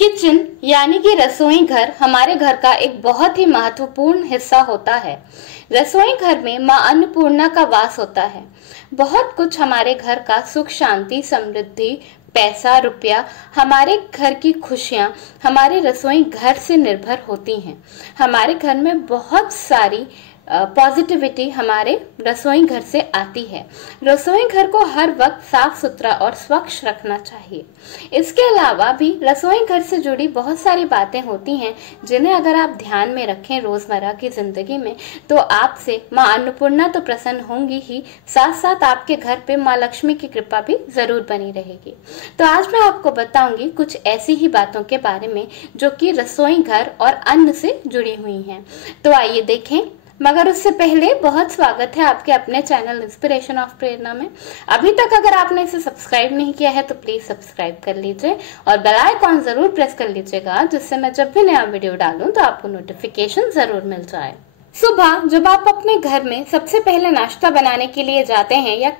Kitchen यानी कि रसोई घर हमारे घर का एक बहुत ही महत्वपूर्ण हिस्सा होता है। रसोई घर में माँ अन्नपूर्णा का वास होता है। बहुत कुछ हमारे घर का सुख शांति समृद्धि पैसा रुपया हमारे घर की खुशियाँ हमारे रसोई घर से निर्भर होती हैं। हमारे घर में बहुत सारी पॉजिटिविटी हमारे रसोई घर से आती है। रसोई घर को हर वक्त साफ सुथरा और स्वच्छ रखना चाहिए। इसके अलावा भी रसोई घर से जुड़ी बहुत सारी बातें होती हैं जिन्हें अगर आप ध्यान में रखें रोजमर्रा की जिंदगी में तो आपसे माँ अन्नपूर्णा तो प्रसन्न होंगी ही, साथ साथ आपके घर पे माँ लक्ष्मी की कृपा भी जरूर बनी रहेगी। तो आज मैं आपको बताऊंगी कुछ ऐसी ही बातों के बारे में जो कि रसोई घर और अन्न से जुड़ी हुई हैं। तो आइए देखें, मगर उससे पहले बहुत स्वागत है आपके अपने चैनल इंस्पिरेशन ऑफ प्रेरणा में। अभी तक अगर आपने इसे सब्सक्राइब नहीं किया है तो प्लीज सब्सक्राइब कर लीजिए और बेल आइकॉन जरूर प्रेस कर लीजिएगा, जिससे मैं जब भी नया वीडियो डालूं तो आपको नोटिफिकेशन जरूर मिल जाए। सुबह जब आप अपने घर में सबसे पहले नाश्ता बनाने के लिए जाते हैं या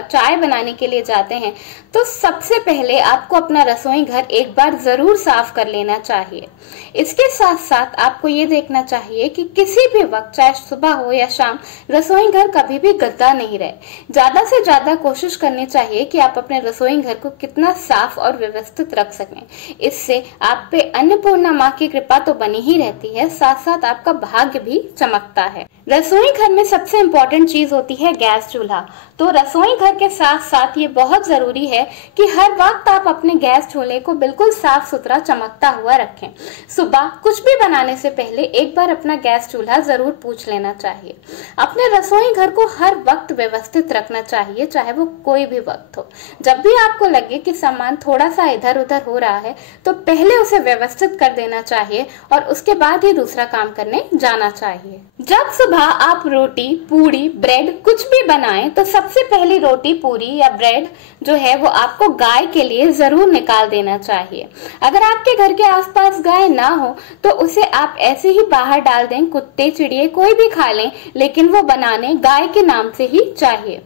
चाय बनाने के लिए जाते हैं तो सबसे पहले आपको अपना रसोई घर एक बार जरूर साफ कर लेना चाहिए। इसके साथ साथ आपको ये देखना चाहिए कि किसी भी वक्त, चाहे सुबह हो या शाम, रसोई घर कभी भी गंदा नहीं रहे। ज्यादा से ज्यादा कोशिश करनी चाहिए कि आप अपने रसोई घर को कितना साफ और व्यवस्थित रख सकें। इससे आप पे अन्नपूर्णा माँ की कृपा तो बनी ही रहती है, साथ साथ आपका भाग्य भी चमकता है। रसोई घर में सबसे इम्पोर्टेंट चीज होती है गैस चूल्हा। तो रसोई घर के साथ साथ ये बहुत जरूरी है कि हर वक्त आप अपने गैस चूल्हे को बिल्कुल साफ सुथरा चमकता हुआ रखें। सुबह कुछ भी बनाने से पहले एक बार अपना गैस चूल्हा जरूर पूछ लेना चाहिए। अपने रसोई घर को हर वक्त व्यवस्थित रखना चाहिए, चाहे वो कोई भी वक्त हो। जब भी आपको लगे कि सामान थोड़ा सा इधर उधर हो रहा है तो पहले उसे व्यवस्थित कर देना चाहिए और उसके बाद ही दूसरा काम करने जाना चाहिए। जब सुबह आप रोटी पूड़ी ब्रेड कुछ भी बनाएं तो सबसे पहली रोटी पूरी या ब्रेड जो है वो आपको गाय के लिए जरूर निकाल देना चाहिए। अगर आपके घर के आसपास गाय ना हो तो उसे आप ऐसे ही बाहर डाल दें, कुत्ते चिड़िए कोई भी खा लें, लेकिन वो बनाने गाय के नाम से ही चाहिए।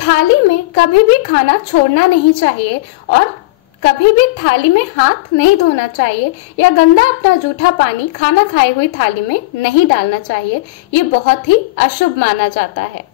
थाली में कभी भी खाना छोड़ना नहीं चाहिए और कभी भी थाली में हाथ नहीं धोना चाहिए या गंदा अपना जूठा पानी खाना खाई हुई थाली में नहीं डालना चाहिए। ये बहुत ही अशुभ माना जाता है।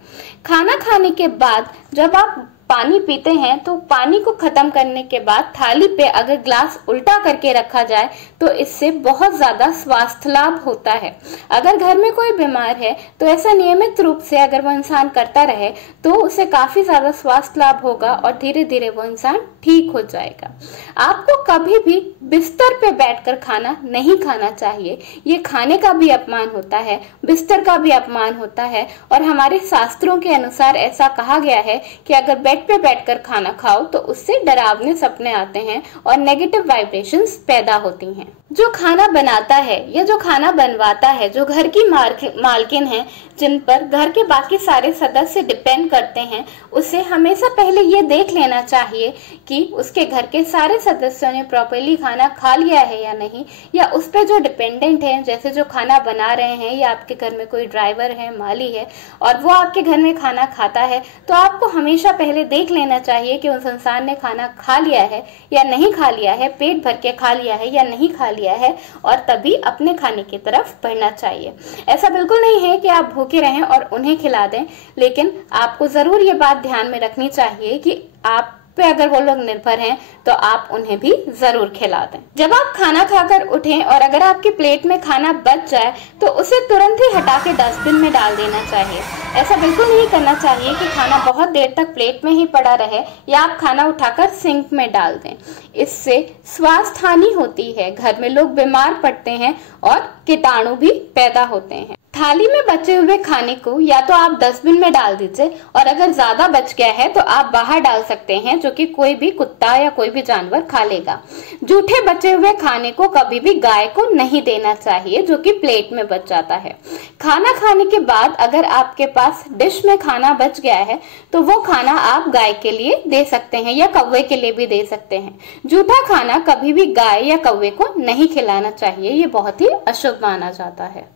खाना खाने के बाद जब आप पानी पीते हैं तो पानी को खत्म करने के बाद थाली पे अगर ग्लास उल्टा करके रखा जाए तो इससे बहुत ज्यादा स्वास्थ्य लाभ होता है। अगर घर में कोई बीमार है तो ऐसा नियमित रूप से अगर वो इंसान करता रहे तो उसे काफी ज्यादा स्वास्थ्य लाभ होगा और धीरे धीरे वो इंसान ठीक हो जाएगा। आपको कभी भी बिस्तर पे बैठकर खाना नहीं खाना चाहिए। ये खाने का भी अपमान होता है, बिस्तर का भी अपमान होता है और हमारे शास्त्रों के अनुसार ऐसा कहा गया है कि अगर बेड पे बैठकर खाना खाओ तो उससे डरावने सपने आते हैं और नेगेटिव वाइब्रेशंस पैदा होती हैं। जो खाना बनाता है या जो खाना बनवाता है, जो घर की मालकिन है, जिन पर घर के बाकी सारे सदस्य डिपेंड करते हैं, उसे हमेशा पहले ये देख लेना चाहिए कि उसके घर के सारे सदस्यों ने प्रॉपर्ली खाना खा लिया है या नहीं, या उस पर जो डिपेंडेंट है, जैसे जो खाना बना रहे हैं या आपके घर में कोई ड्राइवर है, माली है और वो आपके घर में खाना खाता है, तो आपको हमेशा पहले देख लेना चाहिए कि उस इंसान ने खाना खा लिया है या नहीं खा लिया है, पेट भर के खा लिया है या नहीं खा लिया है, और तभी अपने खाने की तरफ बढ़ना चाहिए। ऐसा बिल्कुल नहीं है कि आप भूखे रहें और उन्हें खिला दें, लेकिन आपको जरूर ये बात ध्यान में रखनी चाहिए कि आप पे अगर वो लोग निर्भर हैं तो आप उन्हें भी जरूर खिला दें। जब आप खाना खाकर उठें और अगर आपकी प्लेट में खाना बच जाए तो उसे तुरंत ही हटा के डस्टबिन में डाल देना चाहिए। ऐसा बिल्कुल नहीं करना चाहिए कि खाना बहुत देर तक प्लेट में ही पड़ा रहे या आप खाना उठाकर सिंक में डाल दें। इससे स्वास्थ्य हानि होती है, घर में लोग बीमार पड़ते हैं और कीटाणु भी पैदा होते हैं। थाली में बचे हुए खाने को या तो आप डस्टबिन में डाल दीजिए और अगर ज्यादा बच गया है तो आप बाहर डाल सकते हैं, जो कि कोई भी कुत्ता या कोई भी जानवर खा लेगा। जूठे बचे हुए खाने को कभी भी गाय को नहीं देना चाहिए, जो कि प्लेट में बच जाता है। खाना खाने के बाद अगर आपके पास डिश में खाना बच गया है तो वो खाना आप गाय के लिए दे सकते हैं या कौवे के लिए भी दे सकते हैं। जूठा खाना कभी भी गाय या कौवे को नहीं खिलाना चाहिए, ये बहुत ही अशुभ माना जाता है।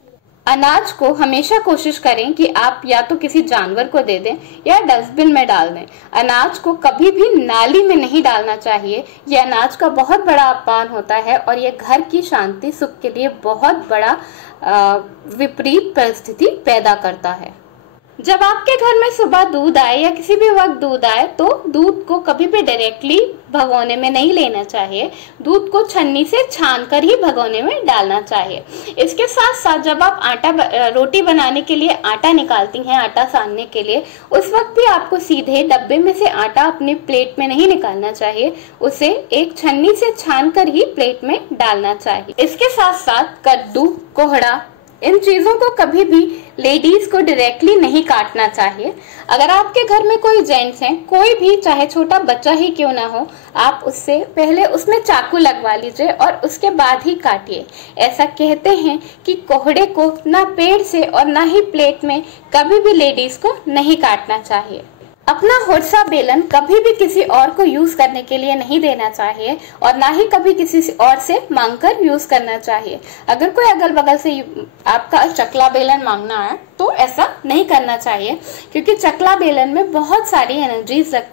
अनाज को हमेशा कोशिश करें कि आप या तो किसी जानवर को दे दें या डस्टबिन में डाल दें। अनाज को कभी भी नाली में नहीं डालना चाहिए। यह अनाज का बहुत बड़ा अपमान होता है और यह घर की शांति सुख के लिए बहुत बड़ा विपरीत परिस्थिति पैदा करता है। जब आपके घर में सुबह दूध आए या किसी भी वक्त दूध आए तो दूध को कभी भी डायरेक्टली भगोने में नहीं लेना चाहिए। दूध को छन्नी से छान कर ही भगोने में डालना चाहिए। इसके साथ साथ जब आप रोटी बनाने के लिए आटा निकालती हैं, आटा सानने के लिए, उस वक्त भी आपको सीधे डब्बे में से आटा अपनी प्लेट में नहीं निकालना चाहिए। उसे एक छन्नी से छान कर ही प्लेट में डालना चाहिए। इसके साथ साथ कद्दू, कोहड़ा, इन चीजों को कभी भी लेडीज को डायरेक्टली नहीं काटना चाहिए। अगर आपके घर में कोई जेंट्स हैं, कोई भी चाहे छोटा बच्चा ही क्यों ना हो, आप उससे पहले उसमें चाकू लगवा लीजिए और उसके बाद ही काटिए। ऐसा कहते हैं कि कोहड़े को ना पेड़ से और ना ही प्लेट में कभी भी लेडीज को नहीं काटना चाहिए। अपना हुरसा बेलन कभी भी किसी और को यूज करने के लिए नहीं देना चाहिए और ना ही कभी किसी और से मांगकर यूज करना चाहिए। अगर कोई अगल बगल से आपका चकला बेलन मांगना है तो ऐसा नहीं करना चाहिए, क्योंकि चकला बेलन में बहुत सारी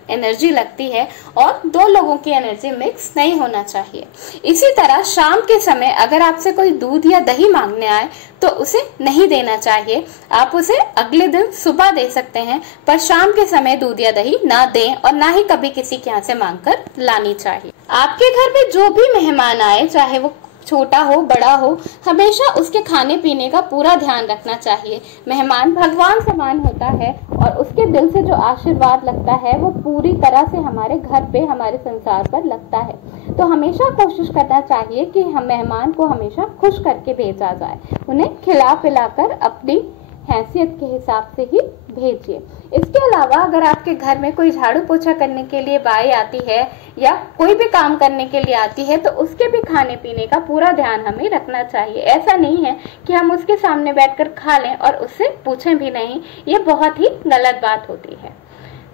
एनर्जी लगती है और दो लोगों की एनर्जी मिक्स नहीं होना चाहिए। इसी तरह शाम के समय अगर आपसे कोई दूध या दही मांगने आए तो उसे नहीं देना चाहिए। आप उसे अगले दिन सुबह दे सकते हैं, पर शाम के समय दूध या दही ना दें और ना ही कभी किसी के यहाँ से मांगकर लानी चाहिए। आपके घर में जो भी मेहमान आए, चाहे वो छोटा हो बड़ा हो, हमेशा उसके खाने पीने का पूरा ध्यान रखना चाहिए। मेहमान भगवान समान होता है और उसके दिल से जो आशीर्वाद लगता है वो पूरी तरह से हमारे घर पे, हमारे संसार पर लगता है। तो हमेशा कोशिश करना चाहिए कि हम मेहमान को हमेशा खुश करके भेजा जाए। उन्हें खिला पिलाकर अपनी हैसियत के हिसाब से ही भेजिए। इसके अलावा अगर आपके घर में कोई झाड़ू पोछा करने के लिए बाई आती है या कोई भी काम करने के लिए आती है तो उसके भी खाने पीने का पूरा ध्यान हमें रखना चाहिए। ऐसा नहीं है कि हम उसके सामने बैठकर खा लें और उससे पूछें भी नहीं। ये बहुत ही गलत बात होती है।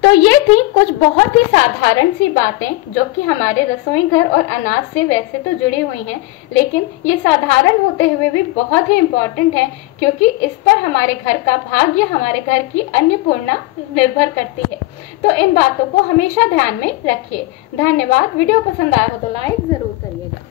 तो ये थी कुछ बहुत ही साधारण सी बातें जो कि हमारे रसोई घर और अनाज से वैसे तो जुड़ी हुई हैं, लेकिन ये साधारण होते हुए भी बहुत ही इम्पोर्टेंट है, क्योंकि इस पर हमारे घर का भाग्य, हमारे घर की अन्नपूर्णा निर्भर करती है। तो इन बातों को हमेशा ध्यान में रखिए। धन्यवाद। वीडियो पसंद आया हो तो लाइक जरूर करिएगा।